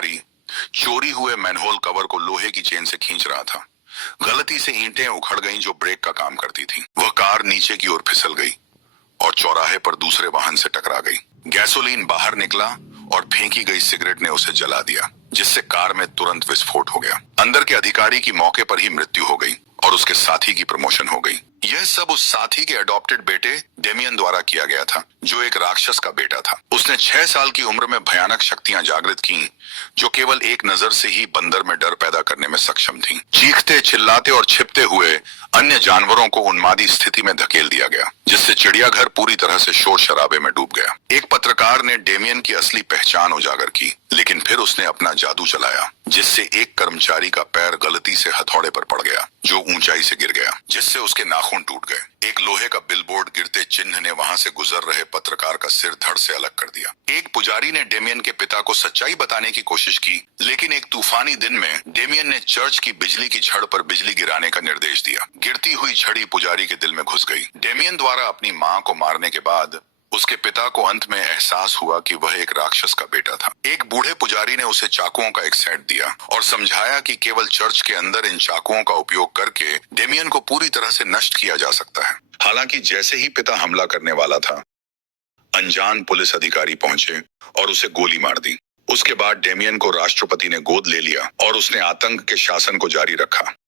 अधिकारी चोरी हुए मैनहोल कवर को लोहे की चेन से खींच रहा था। गलती से ईंटें उखड़ गईं जो ब्रेक का काम करती थीं। वह कार नीचे की ओर फिसल गई और चौराहे पर दूसरे वाहन से टकरा गई। गैसोलीन बाहर निकला और फेंकी गई सिगरेट ने उसे जला दिया, जिससे कार में तुरंत विस्फोट हो गया। अंदर के अधिकारी की मौके पर ही मृत्यु हो गई और उसके साथी की प्रमोशन हो गई। यह सब उस साथी के अडॉप्टेड बेटे डेमियन द्वारा किया गया था, जो एक राक्षस का बेटा था। उसने 6 साल की उम्र में भयानक शक्तियां जागृत की, जो केवल एक नजर से ही बंदर में डर पैदा करने में सक्षम थीं। चीखते, चिल्लाते और छिपते हुए अन्य जानवरों को उन्मादी स्थिति में धकेल दिया गया, जिससे चिड़ियाघर पूरी तरह से शोर शराबे में डूब गया। एक पत्रकार ने डेमियन की असली पहचान उजागर की, लेकिन फिर उसने अपना जादू चलाया, जिससे एक कर्मचारी का पैर गलती से हथौड़े पर पड़ गया, जो ऊंचाई से गिर गया, जिससे उसके नाखून टूट गए। एक लोहे का बिलबोर्ड गिरते चिन्ह ने वहां से गुजर रहे पत्रकार का सिर धड़ से अलग कर दिया। एक पुजारी ने डेमियन के पिता को सच्चाई बताने की कोशिश की, लेकिन एक तूफानी दिन में डेमियन ने चर्च की बिजली की छड़ पर बिजली गिराने का निर्देश दिया। गिरती हुई छड़ी पुजारी के दिल में घुस गई। डेमियन द्वारा अपनी मां को मारने के बाद उसके पिता को अंत में एहसास हुआ कि वह एक राक्षस का बेटा था। एक बूढ़े पुजारी ने उसे चाकुओं का एक सेट दिया और समझाया कि केवल चर्च के अंदर इन चाकुओं का उपयोग करके डेमियन को पूरी तरह से नष्ट किया जा सकता है। हालांकि जैसे ही पिता हमला करने वाला था, अनजान पुलिस अधिकारी पहुंचे और उसे गोली मार दी। उसके बाद डेमियन को राष्ट्रपति ने गोद ले लिया और उसने आतंक के शासन को जारी रखा।